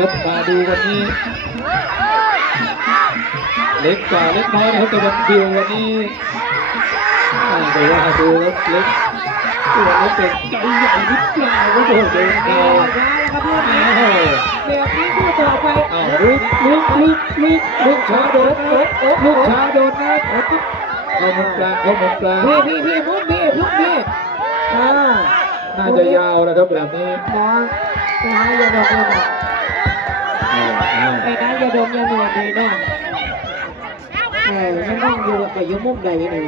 ครับมาดูวันนี้เล็กกว่าเล็กน้อยนะครับแต่วันเดียววันนี้แต่ว่าดูแล้วเล็กตัวเล็กเป็นใจใหญ่หรือเปล่าก็โดนเดินเข้าแบบนี้คู่ต่อไปลูกชาโดนนะลูกชาโดนนะเข้ามุมกลางเข้ามุมกลางพี่มุ้งพี่ลูกพี่น่าจะยาวนะครับแบบนี้ไปหายาดมยาหนวดไปหายาดมยาหนวดเลยเนาะไม่ต้องอยู่กับยุมุกใดเลย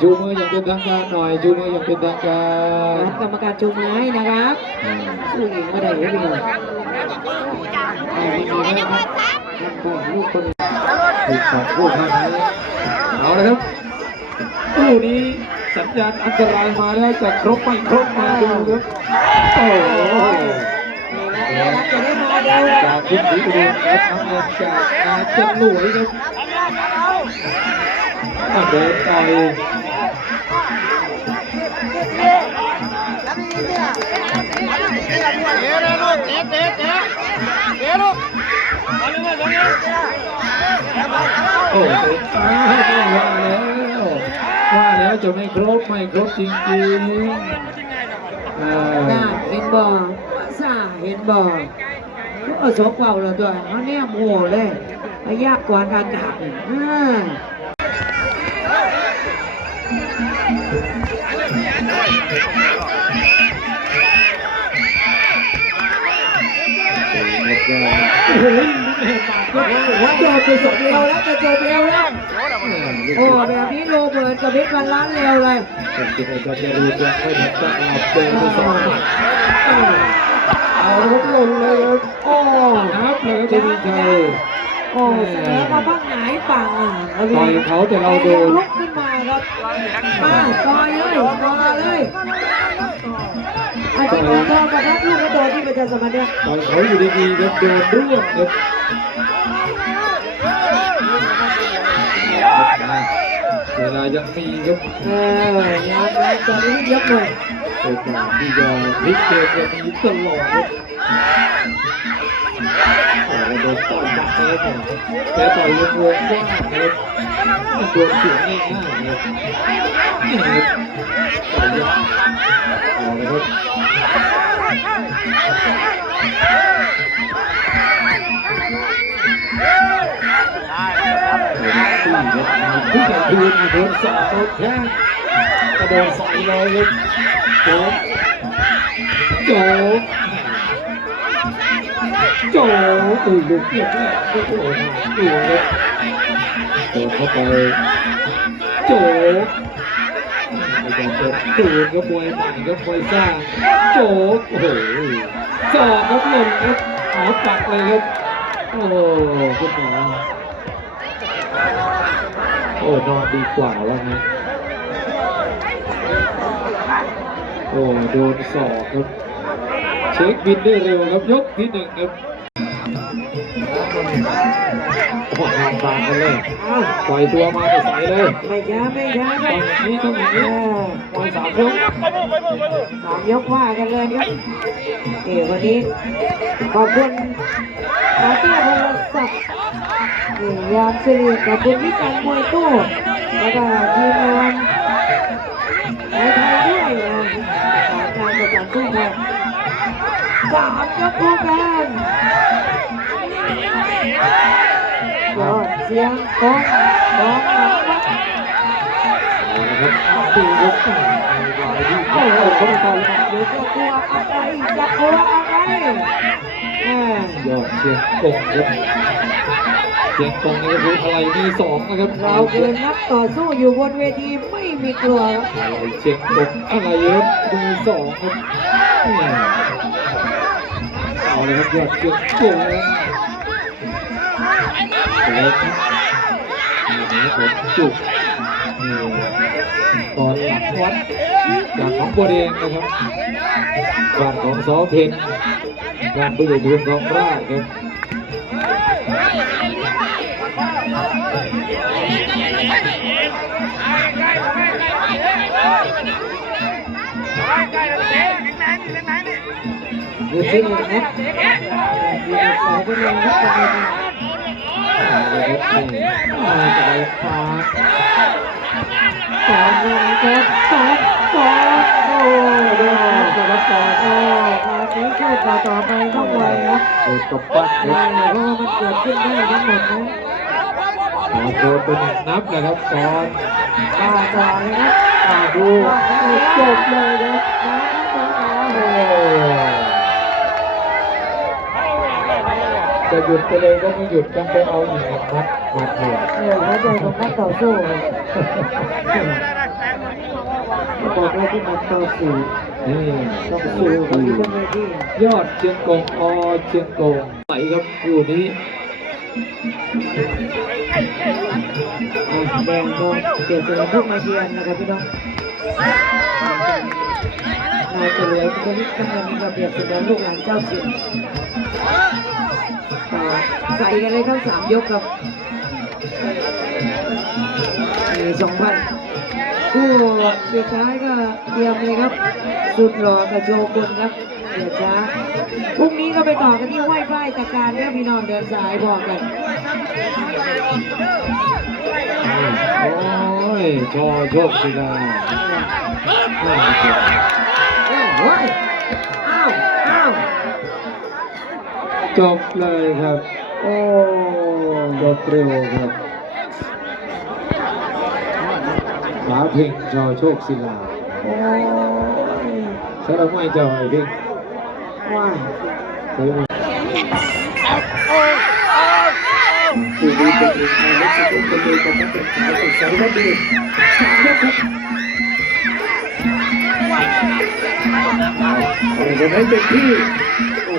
ชูมืออย่างเป็นทางการหน่อยชูมืออย่างเป็นทางการกรรมการชูมือให้นะครับสู้หญิงไม่ได้เลยพี่ไม่มีนะครับลูกคนถูกสองคู่ทางนี้เอาละครับคู่นี้สัญญาณอันตรายมาแล้วจะครบไม่ครบมาดูครับโอ้โหจากคุณศรีอุดมและทำเงินจากอาจารย์หลุยครับเดินต่อยโอ้โหว่าแล้วจะไม่ครบจริงเห็นบ่ซาเห็นบ่สองเป่าเลยตัวเขาเนี่ยโม่เลยยากกว่าอากาศว่าโดนไปสองเร็วแล้วจะจบเร็วแล้วโอ้แบบนี้โรเบิร์ตกับวิทย์วันล้านเร็วเลยจะดูจะไม่ถึงจะหลับเจอไปสองเอาลุกลงเลยโอ้ครับเลยจะมีใจโอ้แสดงว่าบ้างไหนฝั่งต่อยเขาแต่เราโดนลุกขึ้นมาครับต่อยเลยอาจจะโดนกระทับลูกกระโดดที่ประชาสัมพันธ์เนี่ยต่อยเขาอยู่ดีๆครับโดนร่วงครับเวลายังมีครับยังตอนนี้เยอะเลยโอกาสที่จะพลิกเกมจะมีตลอดครับโดนต่อยจับเลยครับแต่ต่อยวงว่างครับโดนเสียงง่ายๆครับนี่ครับต่อยยับเอาเลยครับผู้ใหญ่คืนโดนสอบโดนแข้งกระโดดใส่เลยครับโจ๊กตื่นลุกเงียบเลยโอ้โหตื่นเลยโจ๊กเข้าไปโจ๊กไม่ต้องเปิดตื่นก็มวยใหม่ก็มวยสร้างโจ๊กโอ้โหสอบครับหล่นครับหอปักเลยครับโอ้คุณหมอโอ้นอนดีกว่าแล้วฮะโอ้โดนศอกครับเช็คบินได้เร็วครับยกที่หนึ่งครับโอ้ทางบางกันเลยปล่อยตัวมาใส่เลยไม่ช้าต้องอย่างนี้ปล่อย3 ยก3 ยกว่ากันเลยครับวันนี้ขอบคุณอาเตี้ยพลศักดิ์ยามสิริขอบคุณวิจารณ์มวยตู้แล้วก็ทีมงานไทยด้วยการประจำทุกคน3 ยกคู่กันเสียงของหลังครับตียกโอ้โหคนต่อยเดี๋ยวจะกลัวอะไรยอดเชียงกงครับเชียงกงนี่ก็คืออะไรมี2นะครับเราคือนักต่อสู้อยู่บนเวทีไม่มีกลัวอะไรเชียงกงอะไรครับมี2ครับเอาเลยครับยอดเชียงกงเล็กนี่ผมจุกตอนหลังวัดจากของบัวแดงนะครับบ้านของสอเพนบ้านผู้ใหญ่บุญของราชครับ ดูสิหนึ่งนะมีสายก็เลยครับตรงนี้ มาจะไปพา สองนะครับสองโอ้ดูจะรับต่อโอ้คราวนี้พูดต่อไปต้องไวครับ โดนตบปัด เพราะว่ามันเกิดขึ้นได้ทั้งหมดนะ โดนเป็นนับนะครับก่อน ต่อเลยครับ ดูจบเลยครับโอ้จะหยุดไปเลยก็ไม่หยุดต้องไปเอาอีกมัดเลย เขาโดนตรงนั้นต่อสู้บอกเลยที่มันต่อสู้ นี่ ต้องสู้กันที่ตรงนี้ ยอดเชียงกงเชียงกงไหนครับคู่นี้ แดงโดนเปลี่ยนเป็นพวกมาเชียนนะครับพี่น้องนายเฉลยคนนี้กำลังมีระเบียบสุดแล้วลูกหลานเจ้าเสียงใส่กันเลยทั้ง3 ยกครับ2,000คู่สุดท้ายก็เตรียมเลยครับสุดหล่อกับโชกุนครับเดี๋ยวช้าพรุ่งนี้ก็ไปต่อกันที่ไหว้ไฟตะการเนี่ยพี่น้องเดินสายบอกกัน โอ้ยโชคศิลา เฮ้ยอ้าว จบเลยครับ โอ้ จบเร็วครับฝาเพ่งโชคศิลา โอ้ย สำหรับไม่เจ้าไอ้เพ่ง ว้าย เคยมา ผู้ดีเป็นอีกทางเล็กสุดคนเดียวกับนักเตะขาวของสายวัดดี3 ยกครับอะไรกันให้เต็มที่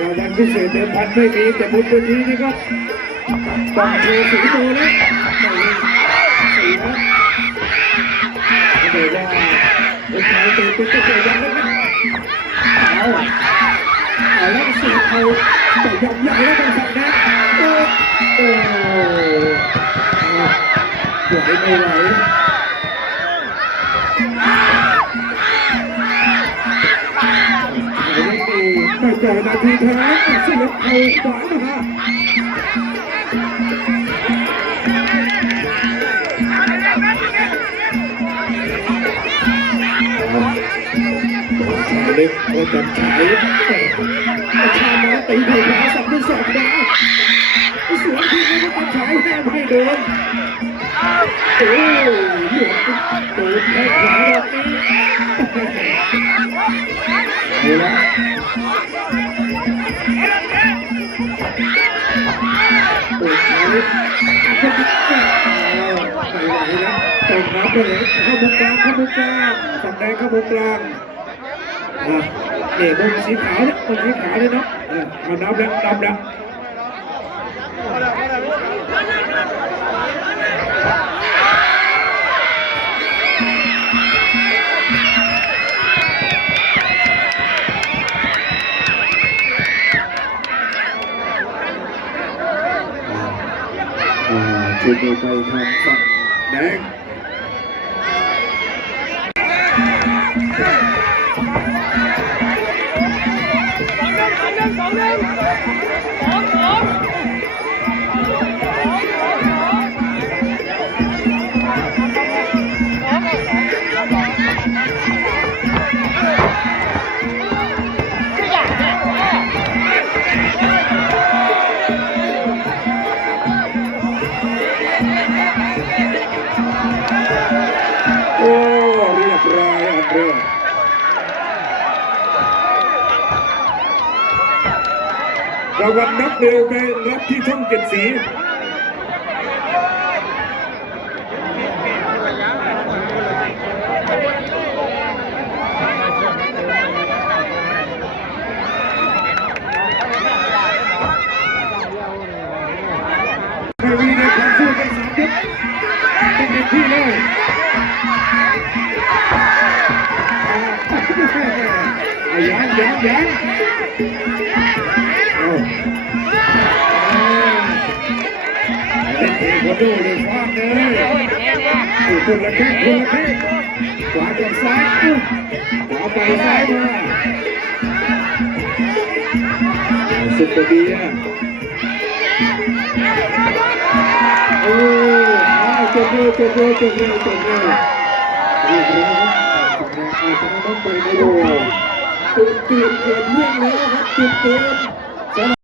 รางวัลพิเศษเดิมพันไม่มีแต่บนเวทีนี่ก็ต้องโชว์ฝีมือนะ4 นะเดี๋ยวว่าเป็นชายเตะเป็นเตะยังแล้วนะเอาแล้วเสียเขาแต่ยอมใหญ่แล้วต้องสั่งนะโอ้ไหวไม่ไหวไม่เจอนาทีเท่านั้นเสียเอาขวามาเล็กโอ้จันฉายประชามาตีไผ่ขวาสับด้วยศอกขวาสวนที่ไม่ได้จันฉายแค่ไม่โดนโอ้ยหยุดโดนแค่ขวาแบบนี้เอาละโอ้ยฉายไม่ไหวแล้วตกน้ำไปเลยเข้ามุกกลางฝั่งแดงเข้ามุกกลางเนี่ยบนสีขาวเนี่ยบนสีขาวเลยเนาะมานับแล้วช่วยดูไปทางฝั่งแดงโอ้เรียบร้อยอันเรียบรางวัลนักเร็วไปรับที่ช่อง7 สีไม่มีในการสู้กัน3 ยกต้องเต็มที่เลยยังเล่นเทควันโดเลยฟาดเลยคนละแข้งขวาจากซ้ายขวาไปซ้ายมา สุดตัวเบียร์โอ้จบเลยจบเลยจบเลยจบเลยเรียบร้อยครับชนะน้องไปในโลกติดเกมเรื่องแล้วครับติดเกม